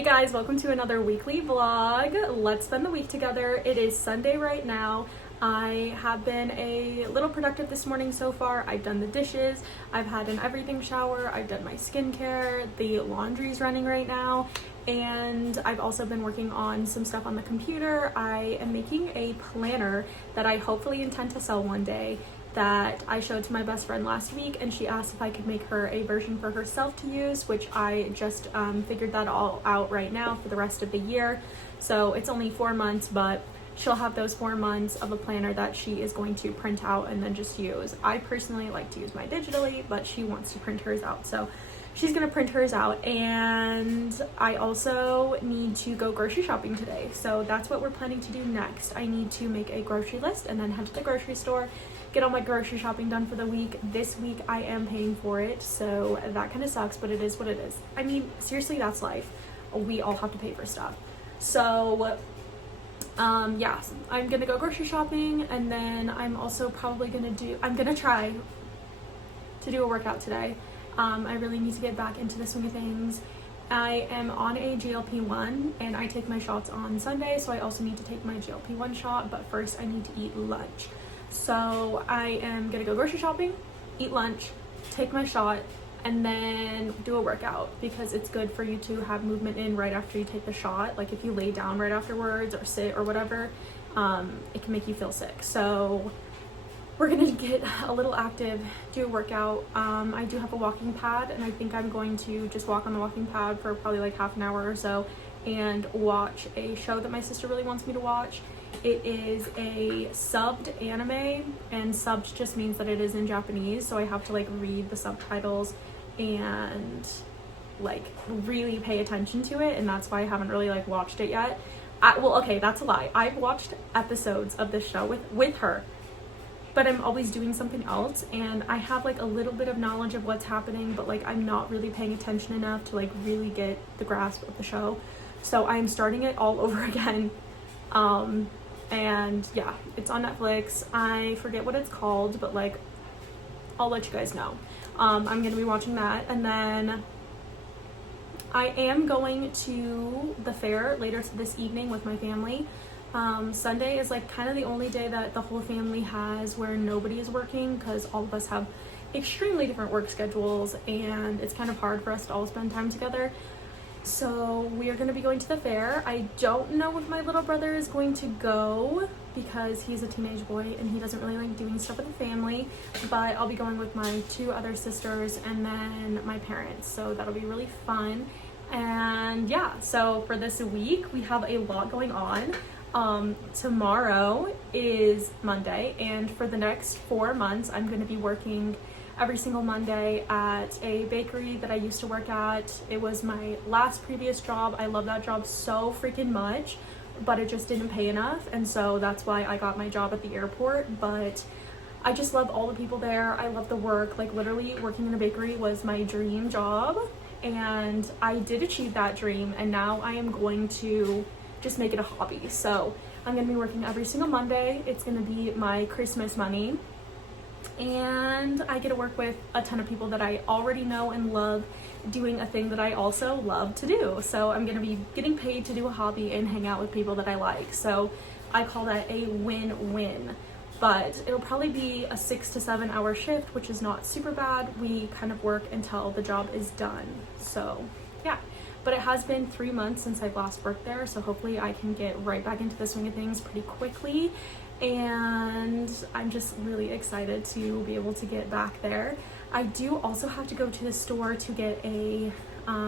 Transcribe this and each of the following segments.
Hey guys, welcome to another weekly vlog. Let's spend the week together. It is Sunday right now. I have been a little productive this morning so far. I've done the dishes, I've had an everything shower, I've done my skincare, the laundry's running right now, and I've also been working on some stuff on the computer. I am making a planner that I hopefully intend to sell one day that I showed to my best friend last week, and she asked if I could make her a version for herself to use, which I just figured that all out right now for the rest of the year. So it's only 4 months, but she'll have those 4 months of a planner that she is going to print out and then just use. I personally like to use mine digitally, but she wants to print hers out, so she's gonna print hers out. And I also need to go grocery shopping today, so that's what we're planning to do next. I need to make a grocery list and then head to the grocery store, get all my grocery shopping done for the week. This week I am paying for it, so that kind of sucks, but it is what it is. I mean, seriously, that's life. We all have to pay for stuff. So yeah, I'm gonna go grocery shopping, and then I'm also probably I'm gonna try to do a workout today. I really need to get back into the swing of things. I am on a GLP-1 and I take my shots on Sunday, so I also need to take my GLP-1 shot, but first I need to eat lunch. So I am gonna go grocery shopping, eat lunch, take my shot, and then do a workout, because it's good for you to have movement in right after you take the shot. Like if you lay down right afterwards or sit or whatever, it can make you feel sick. So we're gonna get a little active, do a workout. I do have a walking pad, and I think I'm going to just walk on the walking pad for probably like half an hour or so and watch a show that my sister really wants me to watch. It is a subbed anime, and subbed just means that it is in Japanese, so I have to like read the subtitles and like really pay attention to it, and that's why I haven't really like watched it yet. Well, okay, that's a lie. I've watched episodes of this show with her, but I'm always doing something else, and I have like a little bit of knowledge of what's happening, but like I'm not really paying attention enough to like really get the grasp of the show. So I'm starting it all over again. And yeah, it's on Netflix. I forget what it's called, but like I'll let you guys know. I'm gonna be watching that, and then I am going to the fair later this evening with my family. Sunday is like kind of the only day that the whole family has where nobody is working, because all of us have extremely different work schedules and it's kind of hard for us to all spend time together. So we are going to be going to the fair. I don't know if my little brother is going to go, because he's a teenage boy and he doesn't really like doing stuff with the family, but I'll be going with my 2 other sisters and then my parents, so that'll be really fun. And yeah, so for this week we have a lot going on. Tomorrow is Monday, and for the next 4 months I'm going to be working every single Monday at a bakery that I used to work at. It was my last previous job. I love that job so freaking much, but it just didn't pay enough, and so that's why I got my job at the airport. But I just love all the people there. I love the work. Like literally working in a bakery was my dream job, and I did achieve that dream, and now I am going to just make it a hobby. So I'm gonna be working every single Monday. It's gonna be my Christmas money, and I get to work with a ton of people that I already know and love, doing a thing that I also love to do. So I'm gonna be getting paid to do a hobby and hang out with people that I like. So I call that a win-win. But it'll probably be a 6 to 7 hour shift, which is not super bad. We kind of work until the job is done. So yeah, but it has been 3 months since I've last worked there, so hopefully I can get right back into the swing of things pretty quickly. And I'm just really excited to be able to get back there. I do also have to go to the store to get a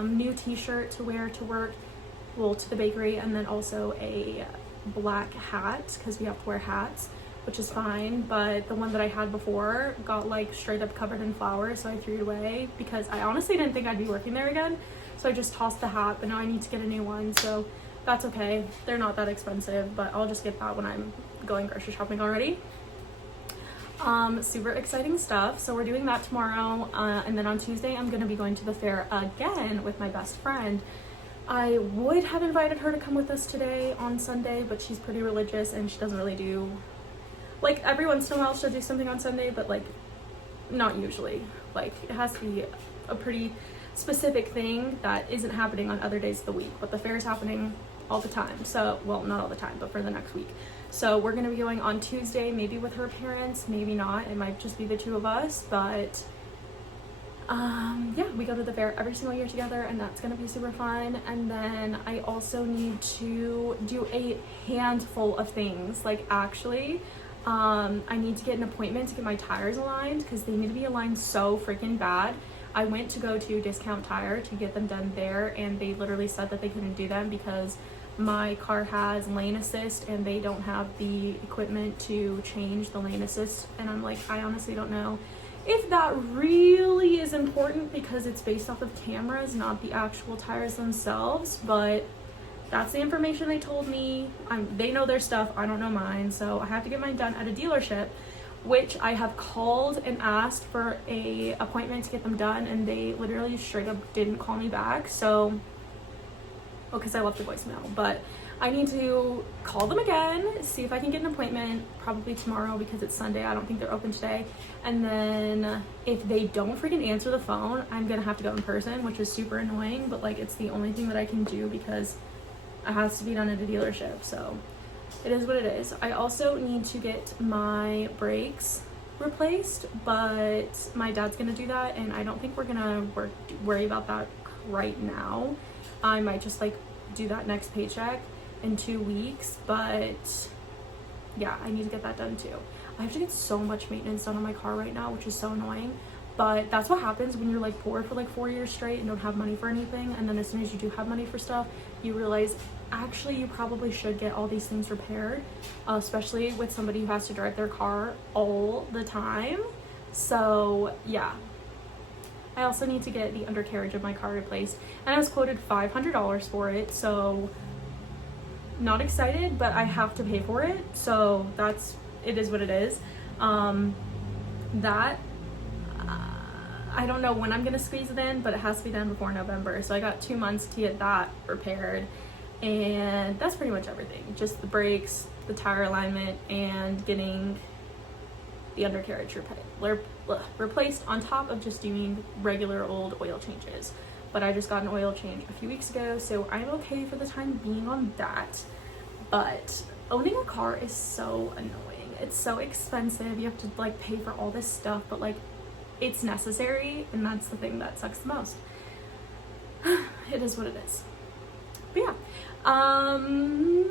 new t-shirt to wear to work, well, to the bakery, and then also a black hat, because we have to wear hats, which is fine. But the one that I had before got like straight up covered in flowers, so I threw it away because I honestly didn't think I'd be working there again. So I just tossed the hat, but now I need to get a new one, so that's okay. They're not that expensive, but I'll just get that when I'm going grocery shopping already. Super exciting stuff. So we're doing that tomorrow, and then on Tuesday I'm gonna be going to the fair again with my best friend. I would have invited her to come with us today on Sunday, but she's pretty religious and she doesn't really do, like every once in a while she'll do something on Sunday, but like not usually. Like it has to be a pretty specific thing that isn't happening on other days of the week, but the fair is happening all the time. So, well, not all the time, but for the next week. So we're gonna be going on Tuesday, maybe with her parents, maybe not. It might just be the two of us, but yeah, we go to the fair every single year together, and that's gonna be super fun. And then I also need to do a handful of things. Like, actually, I need to get an appointment to get my tires aligned because they need to be aligned so freaking bad. I went to go to Discount Tire to get them done there, and they literally said that they couldn't do them because my car has lane assist and they don't have the equipment to change the lane assist. And I'm like, I honestly don't know if that really is important because it's based off of cameras, not the actual tires themselves, but that's the information they told me. They know their stuff, I don't know mine, so I have to get mine done at a dealership, which I have called and asked for a appointment to get them done, and they literally straight up didn't call me back. So, well, because I left a voicemail, but I need to call them again, see if I can get an appointment, probably tomorrow because it's Sunday. I don't think they're open today. And then if they don't freaking answer the phone, I'm gonna have to go in person, which is super annoying, but like it's the only thing that I can do because it has to be done at a dealership. So it is what it is. I also need to get my brakes replaced, but my dad's gonna do that, and I don't think we're gonna worry about that right now. I might just like do that next paycheck in 2 weeks, but yeah, I need to get that done too. I have to get so much maintenance done on my car right now, which is so annoying, but that's what happens when you're like poor for like 4 years straight and don't have money for anything, and then as soon as you do have money for stuff, you realize actually you probably should get all these things repaired, especially with somebody who has to drive their car all the time. So yeah, I also need to get the undercarriage of my car replaced, and I was quoted $500 for it, so not excited, but I have to pay for it, so it is what it is. I don't know when I'm gonna squeeze it in, but it has to be done before November, so I got 2 months to get that repaired, and that's pretty much everything. Just the brakes, the tire alignment, and getting the undercarriage replaced on top of just doing regular old oil changes. But I just got an oil change a few weeks ago, so I'm okay for the time being on that. But owning a car is so annoying. It's so expensive. You have to like pay for all this stuff, but like it's necessary, and that's the thing that sucks the most. It is what it is. But yeah, I'm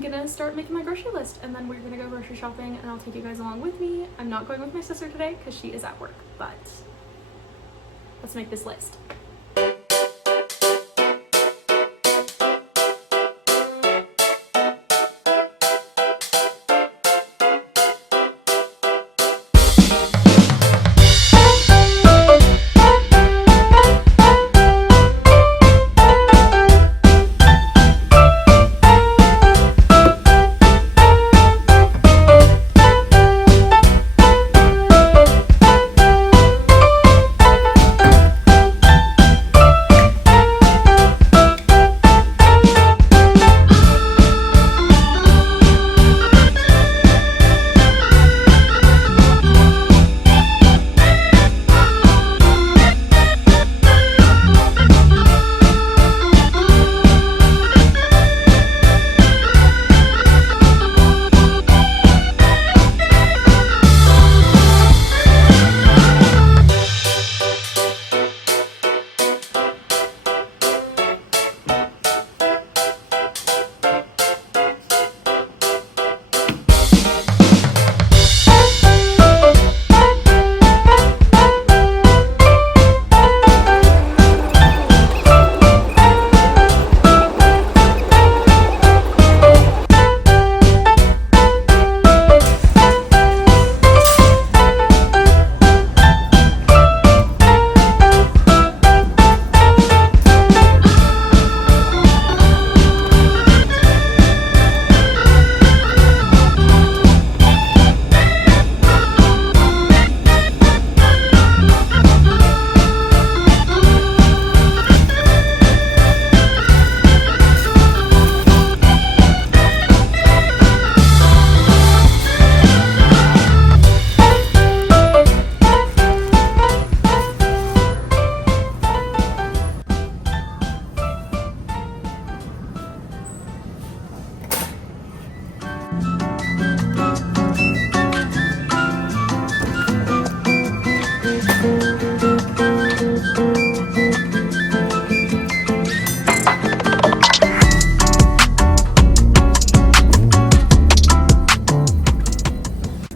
gonna start making my grocery list, and then we're gonna go grocery shopping, and I'll take you guys along with me. I'm not going with my sister today because she is at work, but let's make this list.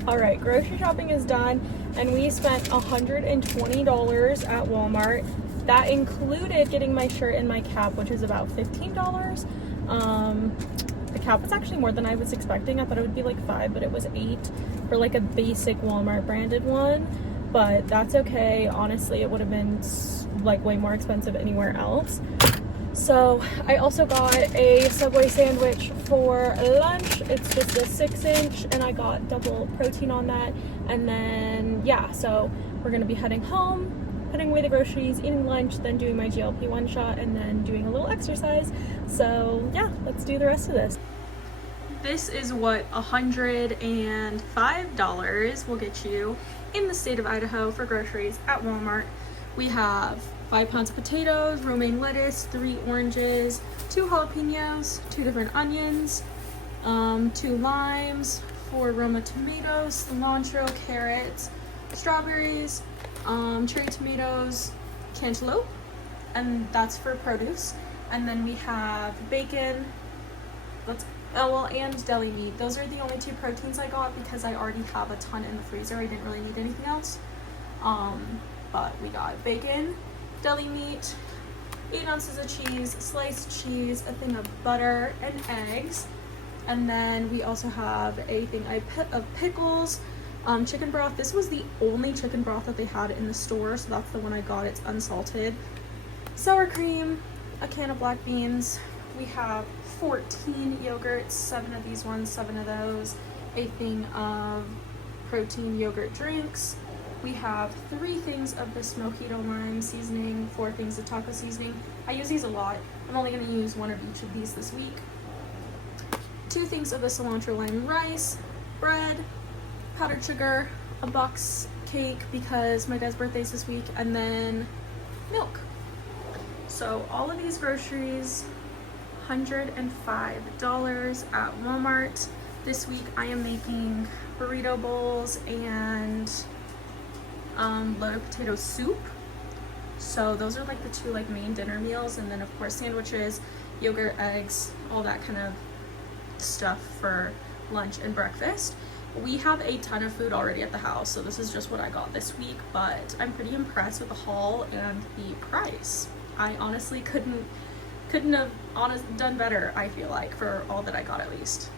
All right, grocery shopping is done, and we spent $120 at Walmart. That included getting my shirt and my cap, which is about $15. The cap was actually more than I was expecting. I thought it would be like $5, but it was $8 for like a basic Walmart branded one. But that's okay. Honestly, it would have been like way more expensive anywhere else. So I also got a Subway sandwich for lunch. It's just a 6-inch, and I got double protein on that. And then yeah, so we're gonna be heading home, putting away the groceries, eating lunch, then doing my GLP-1 shot, and then doing a little exercise. So yeah, let's do the rest of this. This is what $105 will get you in the state of Idaho for groceries at Walmart. We have 5 pounds of potatoes, romaine lettuce, 3 oranges, 2 jalapenos, 2 different onions, 2 limes, 4 Roma tomatoes, cilantro, carrots, strawberries, cherry tomatoes, cantaloupe, and that's for produce. And then we have bacon, and deli meat. Those are the only 2 proteins I got because I already have a ton in the freezer. I didn't really need anything else. But we got bacon, deli meat, 8 ounces of cheese, sliced cheese, a thing of butter, and eggs. And then we also have a thing of pickles, chicken broth. This was the only chicken broth that they had in the store, so that's the one I got. It's unsalted. Sour cream, a can of black beans. We have 14 yogurts, 7 of these ones, 7 of those, a thing of protein yogurt drinks. We have 3 things of this mojito lime seasoning, 4 things of taco seasoning. I use these a lot. I'm only going to use 1 of each of these this week. 2 things of the cilantro lime rice, bread, powdered sugar, a box cake because my dad's birthday is this week, and then milk. So all of these groceries, $105 at Walmart. This week I am making burrito bowls and loaded potato soup. So those are like the 2 like main dinner meals, and then of course sandwiches, yogurt, eggs, all that kind of stuff for lunch and breakfast. We have a ton of food already at the house, so this is just what I got this week, but I'm pretty impressed with the haul and the price. I honestly couldn't have done better, I feel like, for all that I got at least.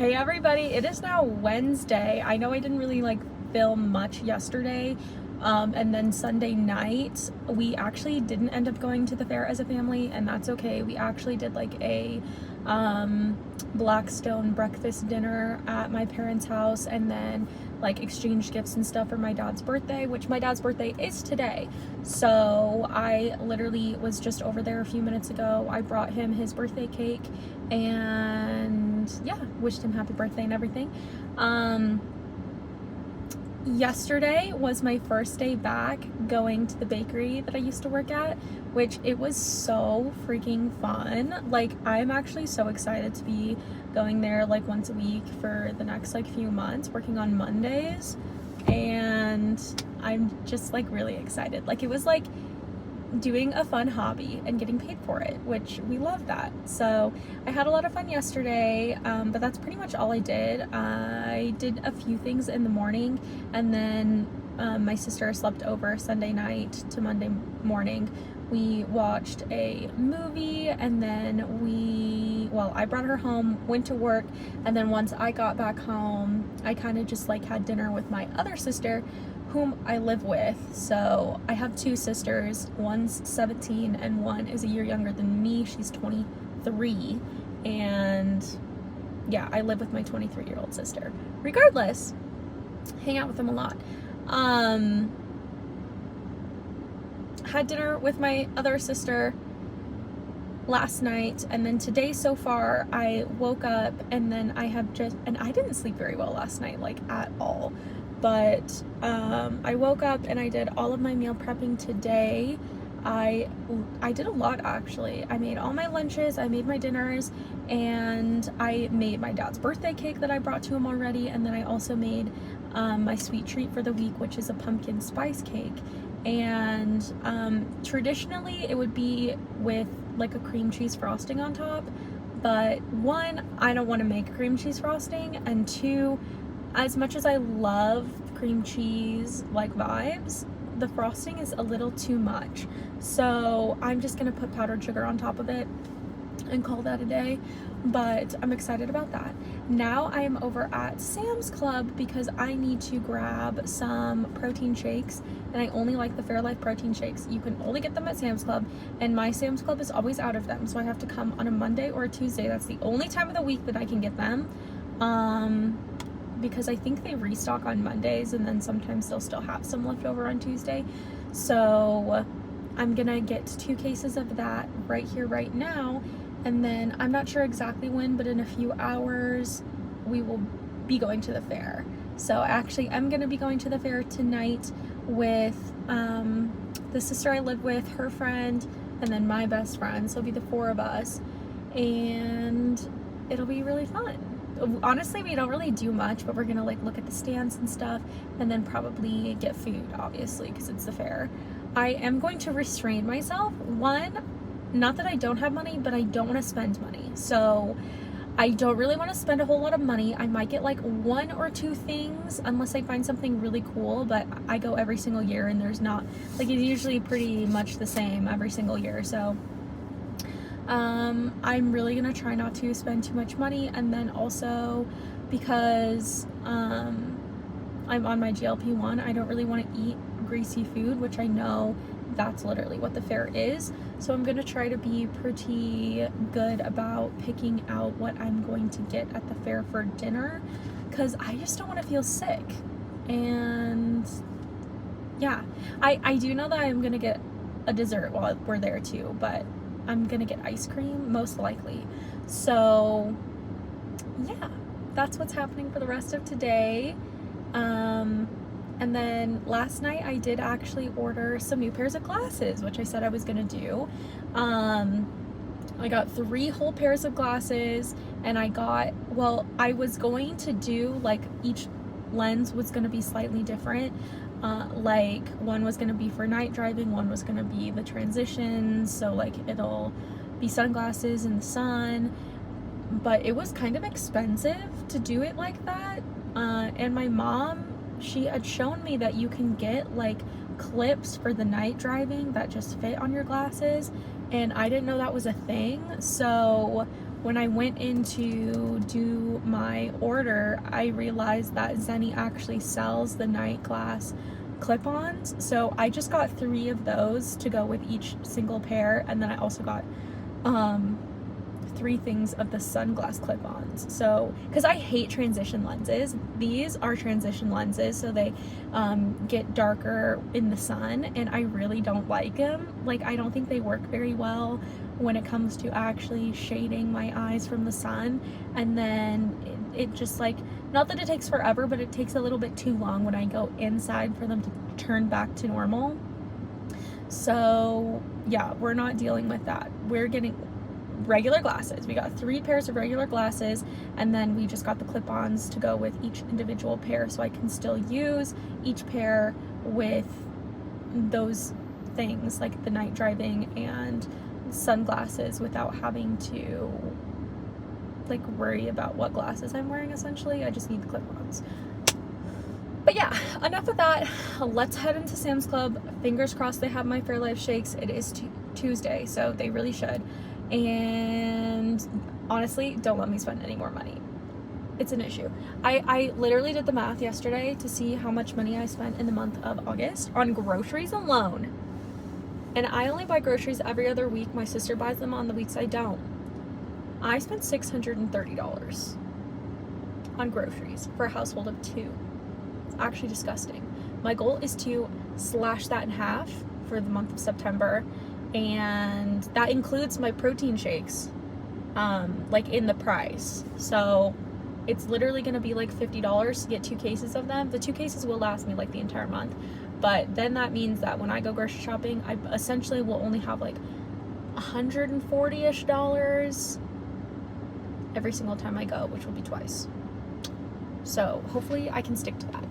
Hey everybody, it is now Wednesday. I know I didn't really like film much yesterday, and then Sunday night we actually didn't end up going to the fair as a family, and that's okay. We actually did like a Blackstone breakfast dinner at my parents' house, and then like exchanged gifts and stuff for my dad's birthday, which my dad's birthday is today. So I literally was just over there a few minutes ago. I brought him his birthday cake and yeah, wished him happy birthday and everything. Yesterday was my first day back going to the bakery that I used to work at, which it was so freaking fun. Like, I'm actually so excited to be going there like once a week for the next like few months, working on Mondays, and I'm just like really excited. Like, it was like doing a fun hobby and getting paid for it, which we love that. So I had a lot of fun yesterday, but that's pretty much all I did. I did a few things in the morning, and then my sister slept over Sunday night to Monday morning. We watched a movie, and then I brought her home, went to work, and then once I got back home, I kind of just like had dinner with my other sister, whom I live with. So I have two sisters. One's 17 and one is a year younger than me. She's 23, and yeah, I live with my 23-year-old sister. Regardless, hang out with them a lot. Had dinner with my other sister last night, and then today so far I woke up and then I didn't sleep very well last night, like at all. But I woke up and I did all of my meal prepping today. I did a lot actually. I made all my lunches, I made my dinners, and I made my dad's birthday cake that I brought to him already, and then I also made my sweet treat for the week, which is a pumpkin spice cake. And traditionally it would be with like a cream cheese frosting on top, but one, I don't want to make cream cheese frosting, and two, as much as I love cream cheese like vibes, the frosting is a little too much. So I'm just gonna put powdered sugar on top of it and call that a day. But I'm excited about that. Now I am over at Sam's Club because I need to grab some protein shakes, and I only like the Fairlife protein shakes. You can only get them at Sam's Club, and my Sam's Club is always out of them, so I have to come on a Monday or a Tuesday. That's the only time of the week that I can get them. Because I think they restock on Mondays, and then sometimes they'll still have some left over on Tuesday. So I'm gonna get 2 cases of that right here, right now, and then I'm not sure exactly when, but in a few hours we will be going to the fair. So actually I'm gonna be going to the fair tonight with the sister I live with, her friend, and then my best friend. So it'll be the 4 of us, and it'll be really fun. Honestly, we don't really do much, but we're gonna like look at the stands and stuff, and then probably get food, obviously, because it's the fair. I am going to restrain myself. One, not that I don't have money, but I don't want to spend money. So I don't really want to spend a whole lot of money. I might get like 1 or 2 things unless I find something really cool, but I go every single year, and there's not, like, it's usually pretty much the same every single year. So I'm really gonna try not to spend too much money, and then also because I'm on my GLP-1, I don't really want to eat greasy food, which I know that's literally what the fair is. So I'm gonna try to be pretty good about picking out what I'm going to get at the fair for dinner, because I just don't want to feel sick. And yeah, I do know that I'm gonna get a dessert while we're there too, but I'm gonna get ice cream most likely. So yeah, that's what's happening for the rest of today. And then last night I did actually order some new pairs of glasses, which I said I was gonna do. I got 3 whole pairs of glasses, and I was going to do like each lens was gonna be slightly different. Like one was gonna be for night driving, one was gonna be the transitions, so like it'll be sunglasses in the sun, but it was kind of expensive to do it like that. And my mom, she had shown me that you can get like clips for the night driving that just fit on your glasses, and I didn't know that was a thing. So when I went in to do my order, I realized that Zenni actually sells the night glass clip-ons. So I just got 3 of those to go with each single pair, and then I also got 3 things of the sunglass clip-ons. So, because I hate transition lenses, these are transition lenses, so they get darker in the sun, and I really don't like them. Like, I don't think they work very well when it comes to actually shading my eyes from the sun. And then it just, like, not that it takes forever, but it takes a little bit too long when I go inside for them to turn back to normal. So yeah, we're not dealing with that. We're getting regular glasses. We got 3 pairs of regular glasses, and then we just got the clip-ons to go with each individual pair, so I can still use each pair with those things like the night driving and sunglasses without having to like worry about what glasses I'm wearing. Essentially, I just need the clip-ons. But yeah, enough of that. Let's head into Sam's Club. Fingers crossed they have my Fairlife shakes. It is Tuesday, so they really should. And honestly, don't let me spend any more money. It's an issue. I literally did the math yesterday to see how much money I spent in the month of August on groceries alone. And I only buy groceries every other week. My sister buys them on the weeks I don't. I spent $630 on groceries for a household of 2. It's actually disgusting. My goal is to slash that in half for the month of September, and that includes my protein shakes, like in the price. So it's literally going to be like $50 to get 2 cases of them. The 2 cases will last me like the entire month, but then that means that when I go grocery shopping, I essentially will only have like $140-ish every single time I go, which will be twice. So hopefully I can stick to that.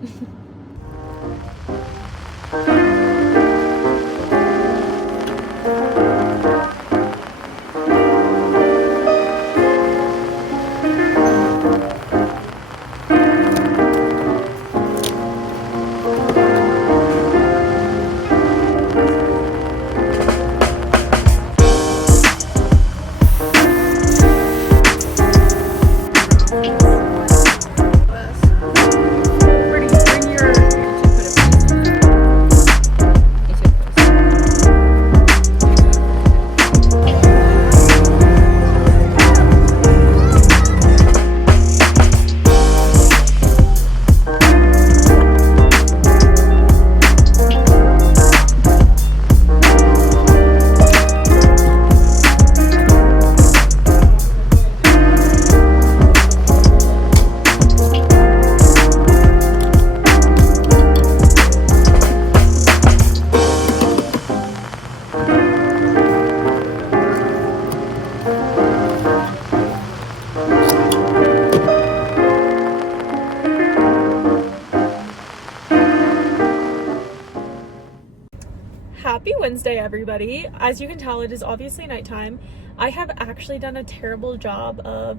Happy Wednesday, everybody. As you can tell, it is obviously nighttime. I have actually done a terrible job of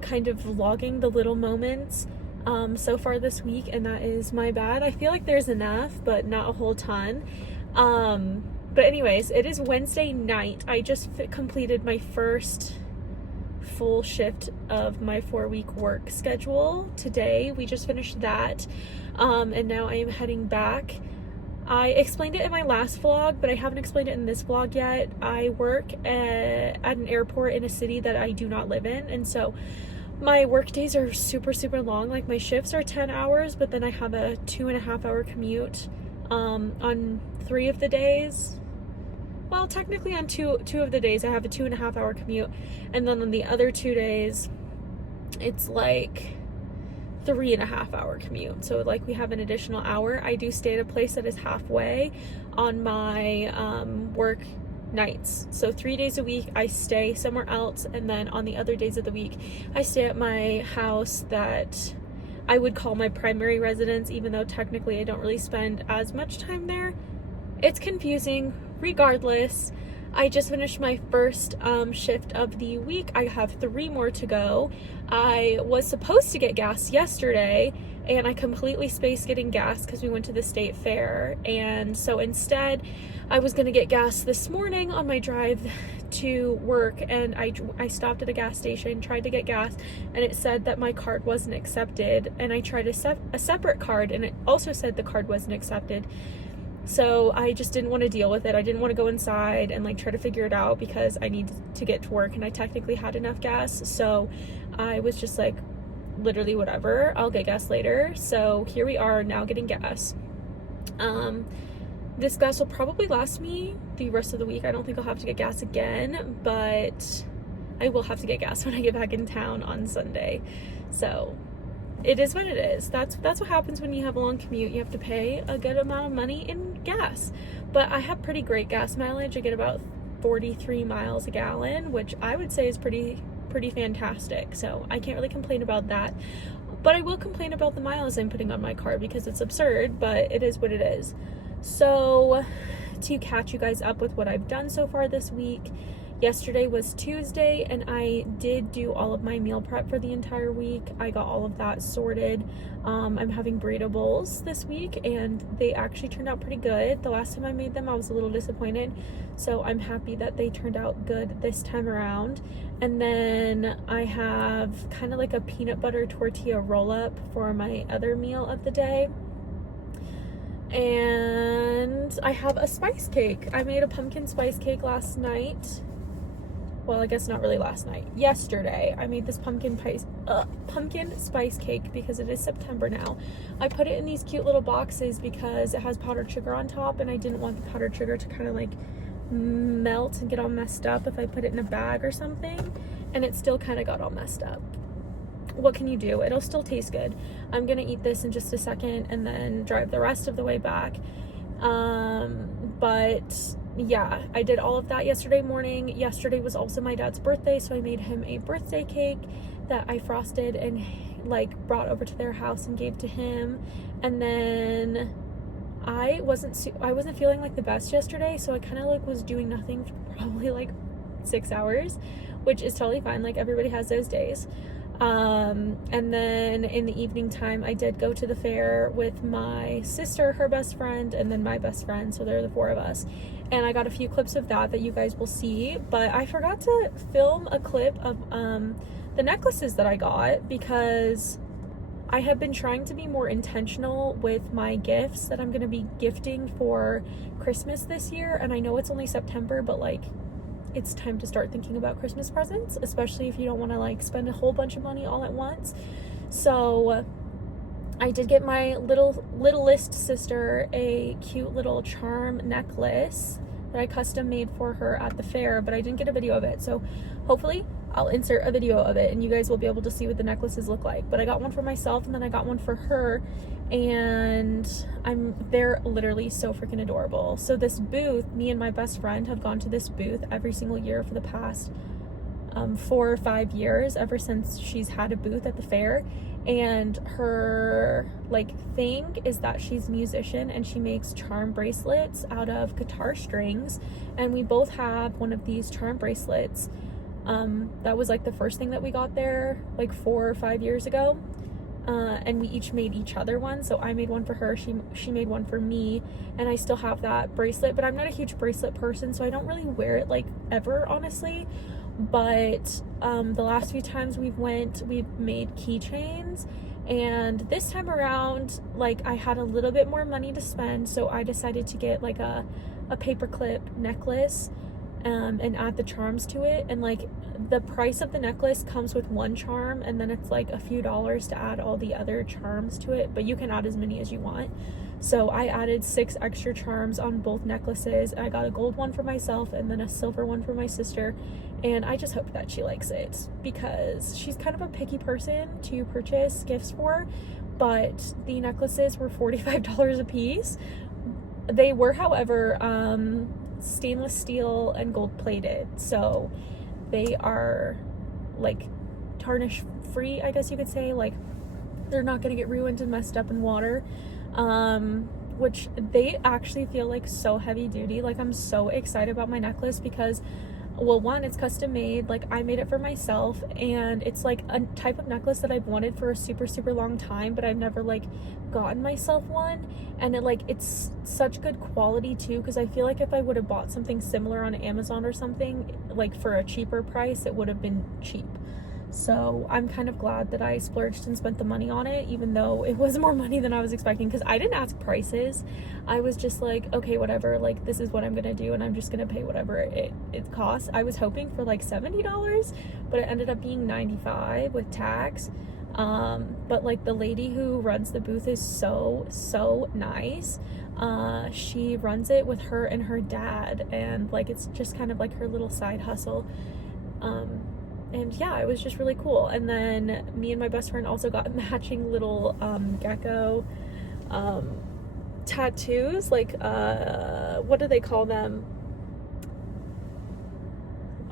kind of vlogging the little moments so far this week, and that is my bad. I feel like there's enough, but not a whole ton. But anyways, it is Wednesday night. I just completed my first full shift of my 4-week work schedule today. We just finished that, and now I am heading back. I explained it in my last vlog, but I haven't explained it in this vlog yet. I work at an airport in a city that I do not live in, and so my work days are super long. Like, my shifts are 10 hours, but then I have a 2.5-hour commute on 3 of the days. Well, technically on two of the days I have a 2.5-hour commute, and then on the other 2 days it's like 3.5-hour commute. So like we have an additional hour. I do stay at a place that is halfway on my work nights. So 3 days a week I stay somewhere else, and then on the other days of the week I stay at my house that I would call my primary residence, even though technically I don't really spend as much time there. It's confusing. Regardless, I just finished my first shift of the week. I have 3 more to go. I was supposed to get gas yesterday, and I completely spaced getting gas because we went to the state fair. And so instead, I was going to get gas this morning on my drive to work, and I stopped at a gas station, tried to get gas, and it said that my card wasn't accepted. And I tried a separate card, and it also said the card wasn't accepted. So I just didn't want to deal with it. I didn't want to go inside and like try to figure it out because I needed to get to work, and I technically had enough gas. So I was just like, literally whatever, I'll get gas later. So here we are now getting gas. This gas will probably last me the rest of the week. I don't think I'll have to get gas again, but I will have to get gas when I get back in town on Sunday. So it is what it is. That's what happens when you have a long commute. You have to pay a good amount of money in gas. But I have pretty great gas mileage. I get about 43 miles a gallon, which I would say is pretty fantastic. So I can't really complain about that. But I will complain about the miles I'm putting on my car because it's absurd, but it is what it is. So to catch you guys up with what I've done so far this week, yesterday was Tuesday, and I did do all of my meal prep for the entire week. I got all of that sorted. I'm having burrito bowls this week, and they actually turned out pretty good. The last time I made them, I was a little disappointed, so I'm happy that they turned out good this time around. And then I have kind of like a peanut butter tortilla roll-up for my other meal of the day. And I have a spice cake. I made a pumpkin spice cake last night. Well, I guess not really last night. Yesterday, I made this pumpkin spice cake because it is September now. I put it in these cute little boxes because it has powdered sugar on top, and I didn't want the powdered sugar to kind of like melt and get all messed up if I put it in a bag or something. And it still kind of got all messed up. What can you do? It'll still taste good. I'm gonna eat this in just a second and then drive the rest of the way back. But yeah, I did all of that yesterday morning. Yesterday was also my dad's birthday, so I made him a birthday cake that I frosted and like brought over to their house and gave to him. And then I wasn't feeling like the best yesterday, so I kind of like was doing nothing for probably like 6 hours, which is totally fine. Like, everybody has those days. And then in the evening time, I did go to the fair with my sister, her best friend, and then my best friend. So there are the 4 of us. And I got a few clips of that you guys will see. But I forgot to film a clip of the necklaces that I got because I have been trying to be more intentional with my gifts that I'm going to be gifting for Christmas this year. And I know it's only September, but like, it's time to start thinking about Christmas presents, especially if you don't want to like spend a whole bunch of money all at once. So I did get my littlest sister a cute little charm necklace that I custom made for her at the fair, but I didn't get a video of it. So hopefully I'll insert a video of it and you guys will be able to see what the necklaces look like. But I got one for myself and then I got one for her, and they're literally so freaking adorable. So this booth, me and my best friend have gone to this booth every single year for the past 4 or 5 years, ever since she's had a booth at the fair. And her like thing is that she's a musician and she makes charm bracelets out of guitar strings, and we both have one of these charm bracelets. That was like the first thing that we got there like 4 or 5 years ago. And we each made each other one. So I made one for her, she made one for me, and I still have that bracelet, but I'm not a huge bracelet person, so I don't really wear it like ever, honestly. But the last few times we've made keychains, and this time around, like, I had a little bit more money to spend, so I decided to get like a paperclip necklace and add the charms to it. And like, the price of the necklace comes with one charm, and then it's like a few dollars to add all the other charms to it, but you can add as many as you want. So I added 6 extra charms on both necklaces. I got a gold one for myself and then a silver one for my sister, and I just hope that she likes it because she's kind of a picky person to purchase gifts for. But the necklaces were $45 a piece. They were, however, stainless steel and gold plated, so they are like tarnish free, I guess you could say. Like, they're not going to get ruined and messed up in water. which they actually feel like so heavy duty. Like, I'm so excited about my necklace because, well, one, it's custom made. Like, I made it for myself, and it's like a type of necklace that I've wanted for a super, super long time, but I've never like gotten myself one. And it's such good quality too, because I feel like if I would have bought something similar on Amazon or something, like for a cheaper price, it would have been cheap. So I'm kind of glad that I splurged and spent the money on it, even though it was more money than I was expecting, because I didn't ask prices. I was just like, okay, whatever, like, this is what I'm gonna do, and I'm just gonna pay whatever it costs. I was hoping for like $70, but it ended up being $95 with tax. But like, the lady who runs the booth is so nice. She runs it with her and her dad, and like, it's just kind of like her little side hustle. And yeah, it was just really cool. And then me and my best friend also got matching little gecko tattoos, like what do they call them?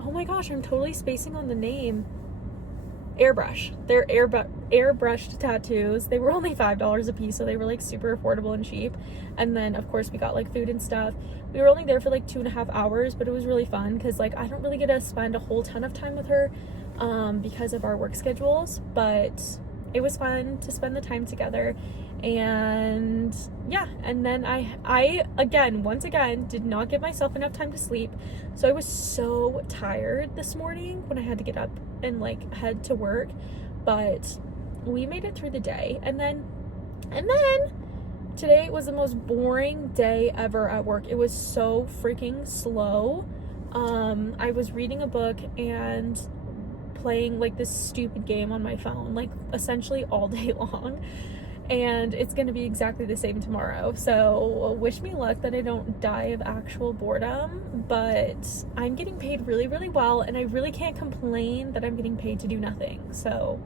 Oh my gosh, I'm totally spacing on the name. Airbrush. They're airbrushed tattoos. They were only $5 a piece, so they were like super affordable and cheap. And then of course we got like food and stuff. We were only there for like 2.5 hours, but it was really fun because like, I don't really get to spend a whole ton of time with her because of our work schedules, but it was fun to spend the time together. And yeah, and then I again, once again, did not give myself enough time to sleep, so I was so tired this morning when I had to get up and like head to work. But we made it through the day, and then today was the most boring day ever at work. It was so freaking slow. I was reading a book and playing like this stupid game on my phone, like essentially all day long. And it's going to be exactly the same tomorrow. So wish me luck that I don't die of actual boredom. But I'm getting paid really, really well, and I really can't complain that I'm getting paid to do nothing. So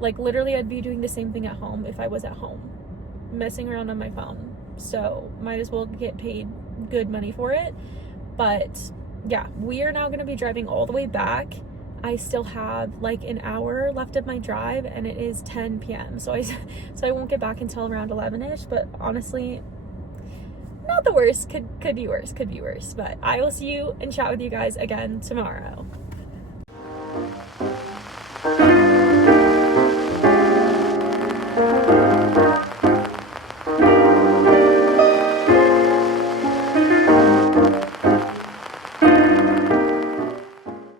like, literally I'd be doing the same thing at home if I was at home, messing around on my phone. So might as well get paid good money for it. But yeah, we are now going to be driving all the way back. I still have like an hour left of my drive, and it is 10 p.m. So I won't get back until around 11ish, but honestly, not the worst. Could be worse. But I will see you and chat with you guys again tomorrow.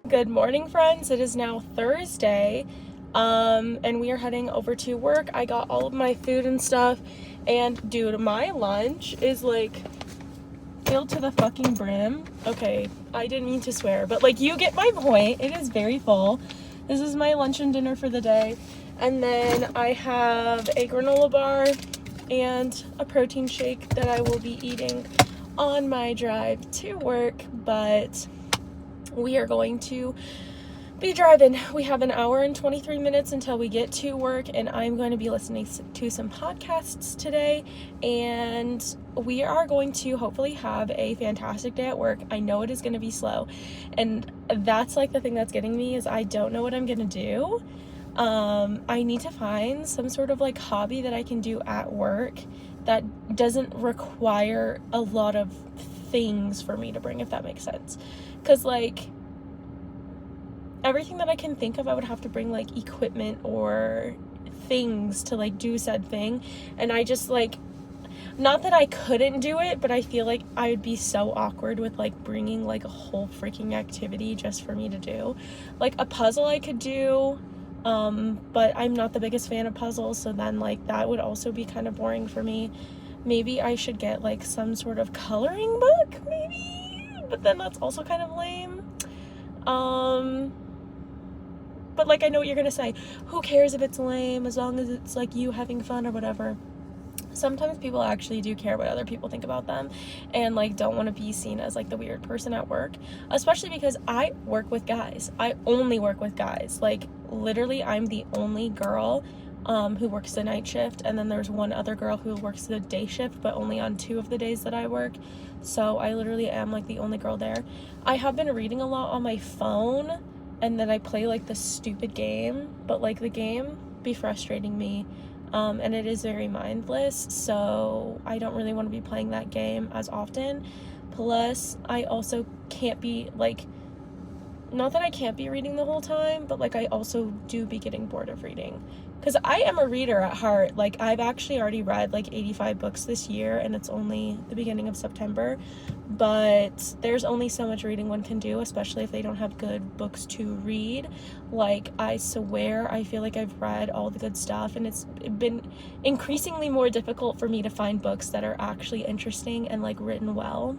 Good morning, friends. It is now Thursday, and we are heading over to work. I got all of my food and stuff, and dude, my lunch is like filled to the fucking brim. Okay, I didn't mean to swear, but like, you get my point. It is very full. This is my lunch and dinner for the day, and then I have a granola bar and a protein shake that I will be eating on my drive to work. But we are going to be driving. We have an hour and 23 minutes until we get to work, and I'm going to be listening to some podcasts today, and we are going to hopefully have a fantastic day at work. I know it is going to be slow, and that's like the thing that's getting me, is I don't know what I'm going to do. I need to find some sort of like hobby that I can do at work that doesn't require a lot of things for me to bring, if that makes sense. Because like, everything that I can think of, I would have to bring like equipment or things to like do said thing. And I just like, not that I couldn't do it, but I feel like I would be so awkward with like bringing like a whole freaking activity just for me to do. Like a puzzle I could do, but I'm not the biggest fan of puzzles, so then like that would also be kind of boring for me. Maybe I should get like some sort of coloring book, maybe, but then that's also kind of lame. But like, I know what you're gonna say, who cares if it's lame as long as it's like you having fun or whatever. Sometimes people actually do care what other people think about them, and like don't want to be seen as like the weird person at work, especially because I work with guys. I only work with guys. Like, literally, I'm the only girl who works the night shift, and then there's one other girl who works the day shift, but only on 2 of the days that I work. So I literally am like the only girl there. I have been reading a lot on my phone, and then I play like this stupid game, but like the game be frustrating me and it is very mindless, so I don't really want to be playing that game as often. Plus, I also can't be, like, not that I can't be reading the whole time, but, like, I also do be getting bored of reading. Because I am a reader at heart. Like, I've actually already read, like, 85 books this year, and it's only the beginning of September. But there's only so much reading one can do, especially if they don't have good books to read. Like, I swear, I feel like I've read all the good stuff, and it's been increasingly more difficult for me to find books that are actually interesting and, like, written well.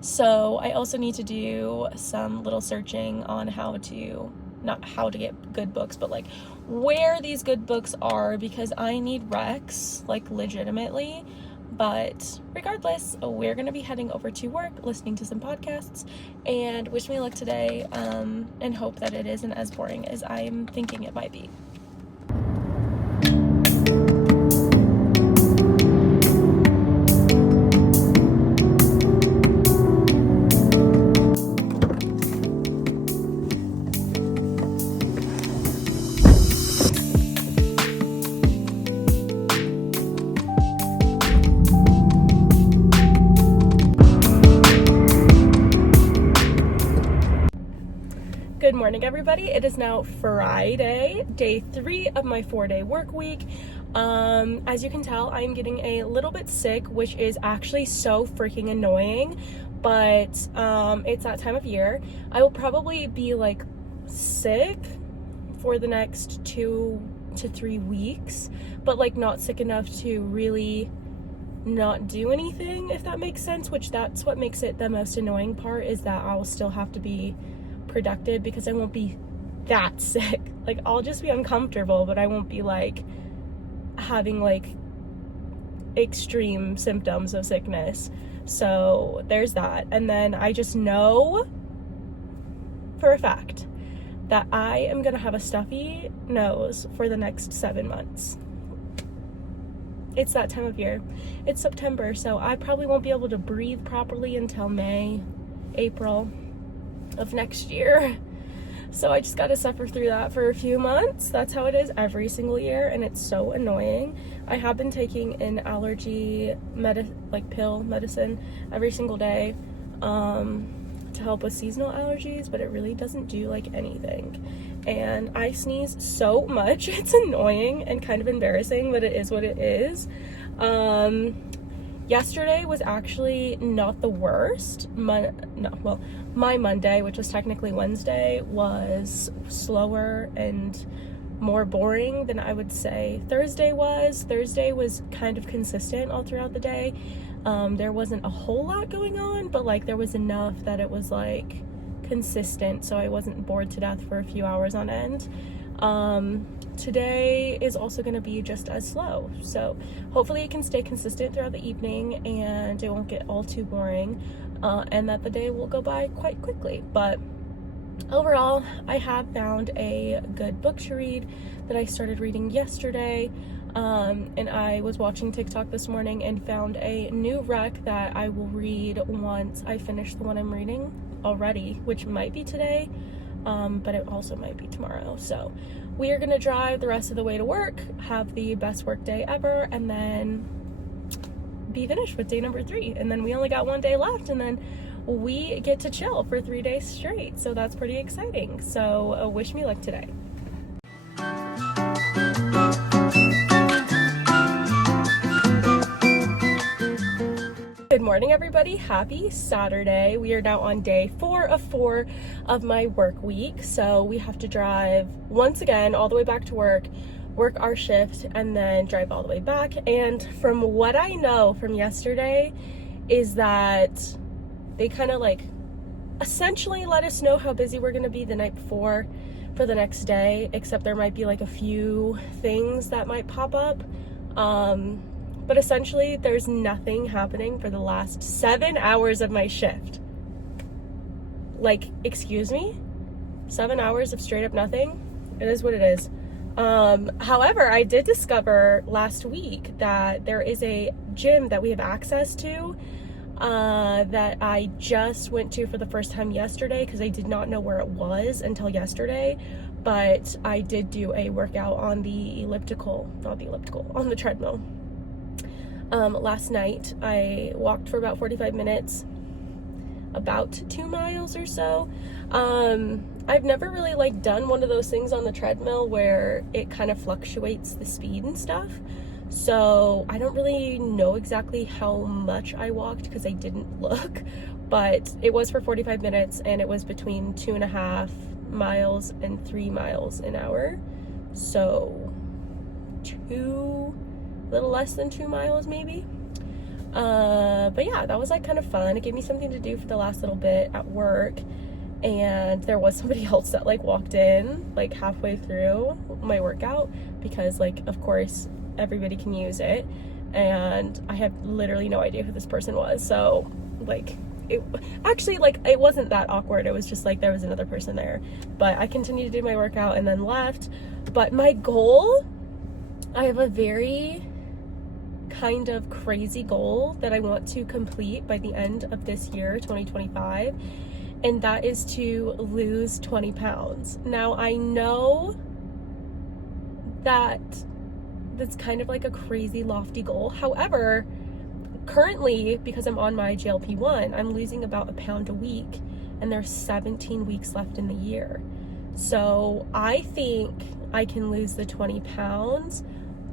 So I also need to do some little searching on not how to get good books, but, like, where these good books are, because I need recs, like, legitimately. But regardless, we're going to be heading over to work, listening to some podcasts, and wish me luck today, and hope that it isn't as boring as I'm thinking it might be. Good morning, everybody. It is now Friday, day 3 of my 4-day work week. As you can tell, I'm getting a little bit sick, which is actually so freaking annoying, but it's that time of year. I will probably be, like, sick for the next 2 to 3 weeks, but, like, not sick enough to really not do anything, if that makes sense, which that's what makes it the most annoying part, is that I'll still have to be productive because I won't be that sick. Like, I'll just be uncomfortable, but I won't be, like, having, like, extreme symptoms of sickness. So there's that. And then I just know for a fact that I am gonna have a stuffy nose for the next 7 months. It's that time of year. It's September, so I probably won't be able to breathe properly until May, April of next year. So I just got to suffer through that for a few months. That's how it is every single year, and it's so annoying. I have been taking an allergy pill medicine every single day to help with seasonal allergies, but it really doesn't do, like, anything. And I sneeze so much. It's annoying and kind of embarrassing, but it is what it is. Yesterday was actually not the worst. My Monday, which was technically Wednesday, was slower and more boring than I would say Thursday was. Thursday was kind of consistent all throughout the day. There wasn't a whole lot going on, but, like, there was enough that it was, like, consistent, so I wasn't bored to death for a few hours on end. Today is also going to be just as slow, so hopefully it can stay consistent throughout the evening and it won't get all too boring, and that the day will go by quite quickly. But overall, I have found a good book to read that I started reading yesterday, and I was watching TikTok this morning and found a new rec that I will read once I finish the one I'm reading already, which might be today, but it also might be tomorrow. So we are gonna drive the rest of the way to work, have the best work day ever, and then be finished with day number 3. And then we only got 1 day left, and then we get to chill for 3 days straight. So that's pretty exciting. So wish me luck today. Good morning, everybody. Happy Saturday. We are now on day 4 of 4 of my work week. So we have to drive once again all the way back to work our shift, and then drive all the way back. And from what I know from yesterday is that they kind of, like, essentially let us know how busy we're going to be the night before for the next day, except there might be, like, a few things that might pop up. But essentially, there's nothing happening for the last 7 hours of my shift. Like, excuse me? 7 hours of straight up nothing? It is what it is. However, I did discover last week that there is a gym that we have access to that I just went to for the first time yesterday because I did not know where it was until yesterday. But I did do a workout on the on the treadmill. Last night I walked for about 45 minutes, about 2 miles or so. I've never really like done one of those things on the treadmill where it kind of fluctuates the speed and stuff. So I don't really know exactly how much I walked because I didn't look, but it was for 45 minutes and it was between 2.5 miles and 3 miles an hour. So little less than 2 miles maybe. But yeah, that was like kind of fun. It gave me something to do for the last little bit at work. And there was somebody else that like walked in like halfway through my workout because like of course everybody can use it, and I had literally no idea who this person was. So like it actually like it wasn't that awkward. It was just like there was another person there, but I continued to do my workout and then left. But my goal, I have a very kind of crazy goal that I want to complete by the end of this year, 2025, and that is to lose 20 pounds. Now I know that that's kind of like a crazy lofty goal. However, currently, because I'm on my GLP-1, I'm losing about 1 pound a week, and there's 17 weeks left in the year. So I think I can lose the 20 pounds,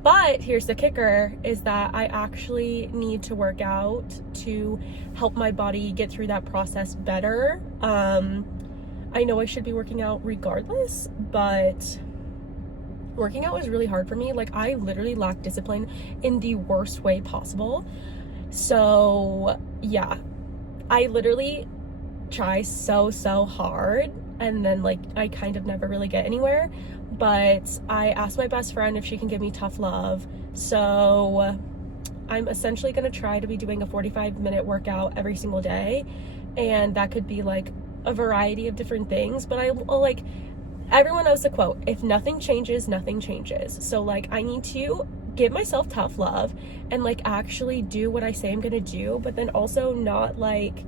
but here's the kicker, is that I actually need to work out to help my body get through that process better. I know I should be working out regardless, but working out was really hard for me. Like I literally lack discipline in the worst way possible. So yeah, I literally try so hard, and then like I kind of never really get anywhere. But I asked my best friend if she can give me tough love. So I'm essentially going to try to be doing a 45-minute workout every single day, and that could be like a variety of different things. But like everyone knows the quote, if nothing changes, nothing changes. So like I need to give myself tough love and like actually do what I say I'm gonna do, but then also not like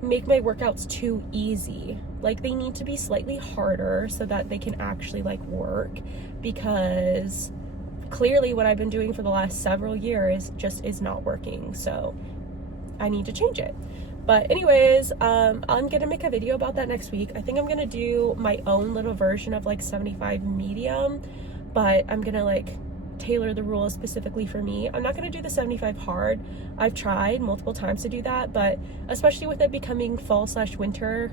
make my workouts too easy. Like they need to be slightly harder so that they can actually like work, because clearly what I've been doing for the last several years just is not working. So I need to change it. But anyways, I'm gonna make a video about that next week. I think I'm gonna do my own little version of like 75 medium, but I'm gonna like tailor the rules specifically for me. I'm not gonna do the 75 hard. I've tried multiple times to do that, but especially with it becoming fall/winter,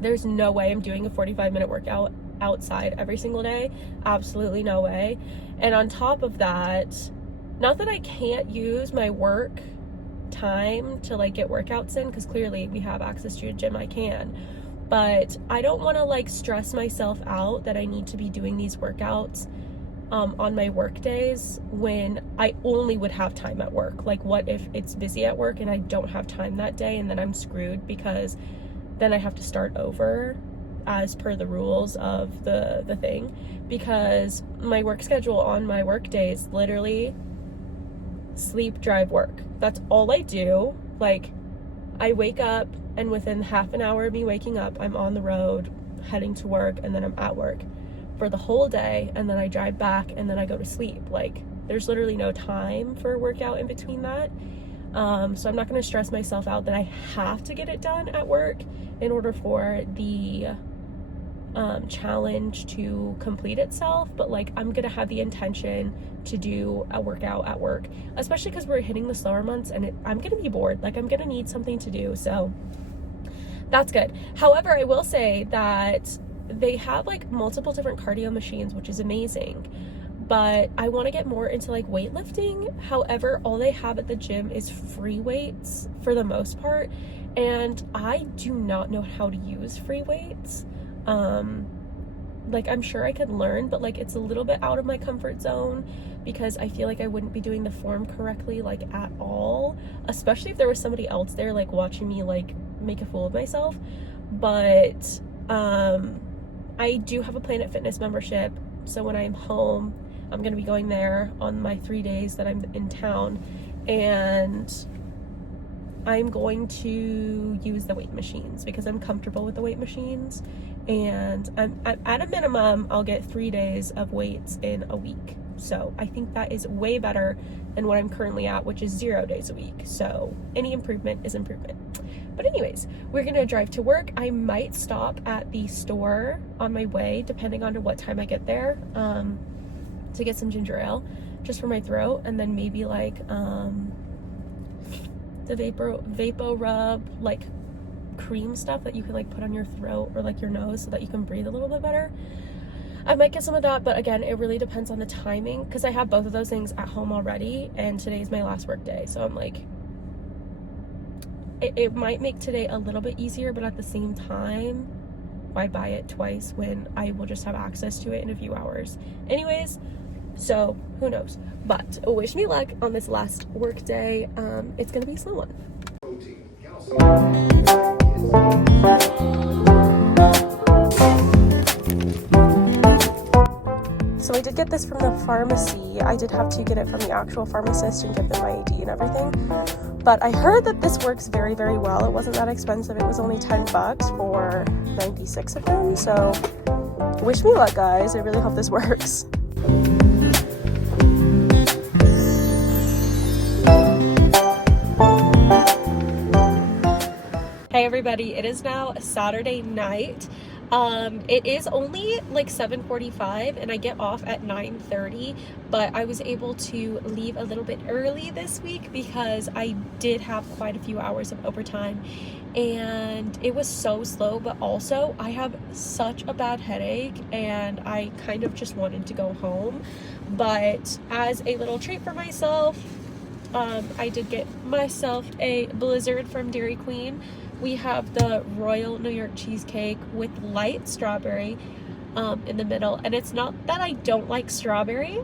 there's no way I'm doing a 45-minute workout outside every single day. Absolutely no way. And on top of that, not that I can't use my work time to like get workouts in, because clearly we have access to a gym, I can, but I don't want to like stress myself out that I need to be doing these workouts on my work days when I only would have time at work. Like what if it's busy at work and I don't have time that day, and then I'm screwed because then I have to start over as per the rules of the thing, because my work schedule on my work days literally sleep, drive, work. That's all I do. Like I wake up, and within half an hour of me waking up, I'm on the road heading to work, and then I'm at work for the whole day, and then I drive back, and then I go to sleep. Like there's literally no time for a workout in between that. So I'm not going to stress myself out that I have to get it done at work in order for the challenge to complete itself. But like I'm gonna have the intention to do a workout at work, especially because we're hitting the slower months, and I'm gonna be bored. Like I'm gonna need something to do, so that's good. However, I will say that they have like multiple different cardio machines, which is amazing, but I want to get more into like weightlifting. However, all they have at the gym is free weights for the most part, and I do not know how to use free weights. Like I'm sure I could learn, but like it's a little bit out of my comfort zone, because I feel like I wouldn't be doing the form correctly like at all, especially if there was somebody else there like watching me like make a fool of myself. But I do have a Planet Fitness membership, so when I'm home I'm gonna be going there on my 3 days that I'm in town, and I'm going to use the weight machines because I'm comfortable with the weight machines, and I'm at a minimum I'll get 3 days of weights in a week. So I think that is way better than what I'm currently at, which is 0 days a week. So any improvement is improvement. But anyways, we're gonna drive to work. I might stop at the store on my way, depending on what time I get there, to get some ginger ale just for my throat, and then maybe like the Vapo Rub like cream stuff that you can like put on your throat or like your nose so that you can breathe a little bit better. I might get some of that, but again, it really depends on the timing because I have both of those things at home already, and today's my last work day. So I'm like, it might make today a little bit easier, but at the same time, why buy it twice when I will just have access to it in a few hours? Anyways, so who knows? But wish me luck on this last work day. It's gonna be a slow one. So I did get this from the pharmacy. I did have to get it from the actual pharmacist and give them my ID and everything. But I heard that this works very, very well. It wasn't that expensive. It was only $10 for 96 of them. So wish me luck, guys. I really hope this works. Hey everybody, it is now Saturday night. It is only like 7:45 and I get off at 9:30, but I was able to leave a little bit early this week because I did have quite a few hours of overtime and it was so slow, but also I have such a bad headache and I kind of just wanted to go home. But as a little treat for myself, I did get myself a Blizzard from Dairy Queen. We have the Royal New York Cheesecake with light strawberry in the middle. And it's not that I don't like strawberry,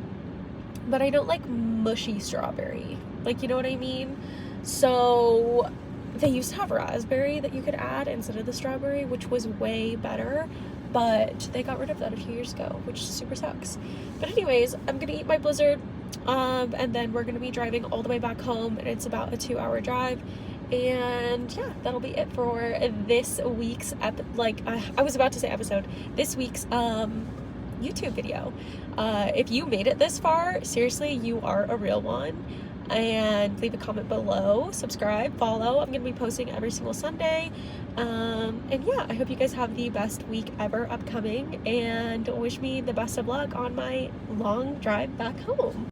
but I don't like mushy strawberry. Like, you know what I mean? So they used to have raspberry that you could add instead of the strawberry, which was way better. But they got rid of that a few years ago, which super sucks. But anyways, I'm going to eat my Blizzard. And then we're going to be driving all the way back home. And it's about a 2-hour drive. And yeah, that'll be it for this week's I was about to say episode, this week's YouTube video. If you made it this far, seriously, you are a real one. And leave a comment below, subscribe, follow. I'm gonna be posting every single Sunday. And yeah, I hope you guys have the best week ever upcoming and wish me the best of luck on my long drive back home.